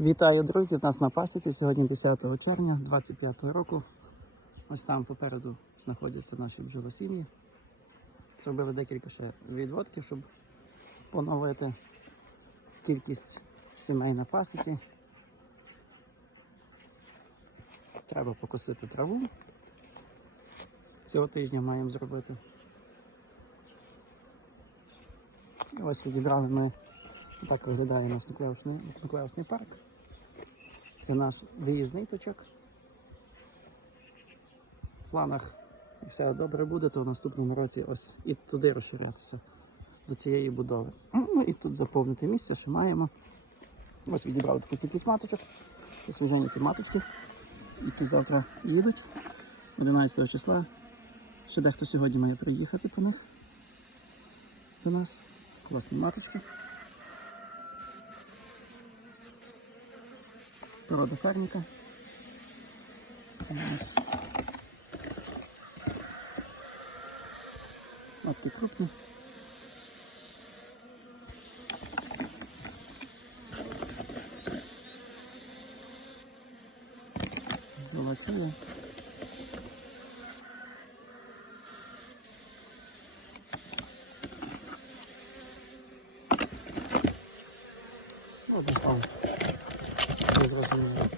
Вітаю, друзі! У нас на пасіці сьогодні 10 червня 2025 року. Ось там попереду знаходяться наші бджолосім'ї. Зробили декілька ще відводків, щоб поновити кількість сімей на пасіці. Треба покосити траву. Цього тижня маємо зробити. І ось відібрали ми. Так виглядає наш нуклеусний, парк. Це наш виїзний точок. В планах, як все добре буде, то в наступному році ось і туди розширятися до цієї будови. Ну і тут заповнити місце, що маємо. Ось відібрали таку кількість маточок. Це служені ті маточки, які завтра їдуть 11 числа. Ще дехто сьогодні має приїхати по них до нас. Класні маточки. Порода ферміка. Ось. Матки крупні. Золотіє. Ну, словом, не.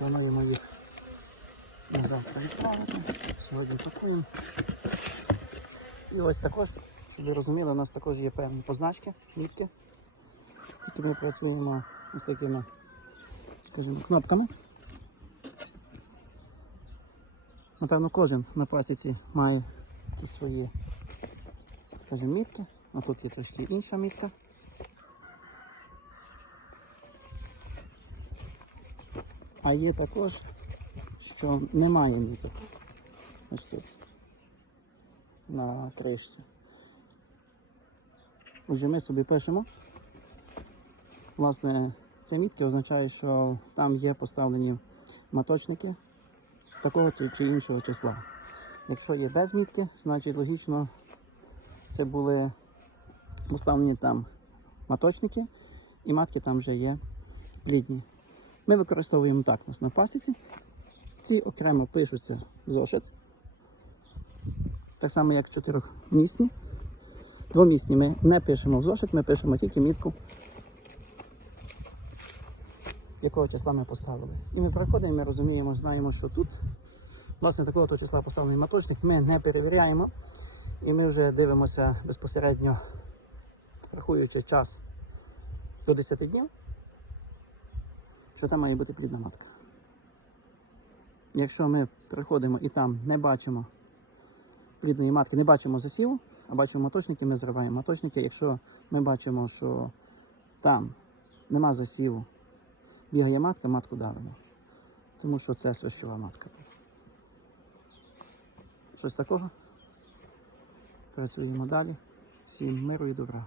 Ну, не. Їх на завтра відправити. Сьогодні пакуємо. І ось також, щоб ви розуміли, у нас також є певні позначки, мітки. Тільки ми працюємо ось такими, скажімо, кнопками. Напевно, кожен на пасіці має якісь свої, скажімо, мітки. А тут є трошки інша мітка. А є також, що немає міток. Ось тут. На кришці. Отже, ми собі пишемо. Власне, ці мітки означає, що там є поставлені маточники такого чи іншого числа. Якщо є без мітки, значить логічно це були поставлені там маточники, і матки там вже є плідні. Ми використовуємо так у нас на пасіці. Ці окремо пишуться в зошит. Так само, як чотирьохмісні. Двомісні ми не пишемо в зошит, ми пишемо тільки мітку, якого числа ми поставили. І ми приходимо, і ми розуміємо, знаємо, що тут, власне, такого числа поставлений маточник, ми не перевіряємо. І ми вже дивимося безпосередньо, рахуючи час до 10 днів, що там має бути плідна матка. Якщо ми приходимо і там не бачимо плідної матки, не бачимо засіву, а бачимо маточники, ми зриваємо маточники. Якщо ми бачимо, що там нема засіву, бігає матка, матку давимо. Тому що це свищова матка. Щось такого. Працюємо далі. Всім миру і добра.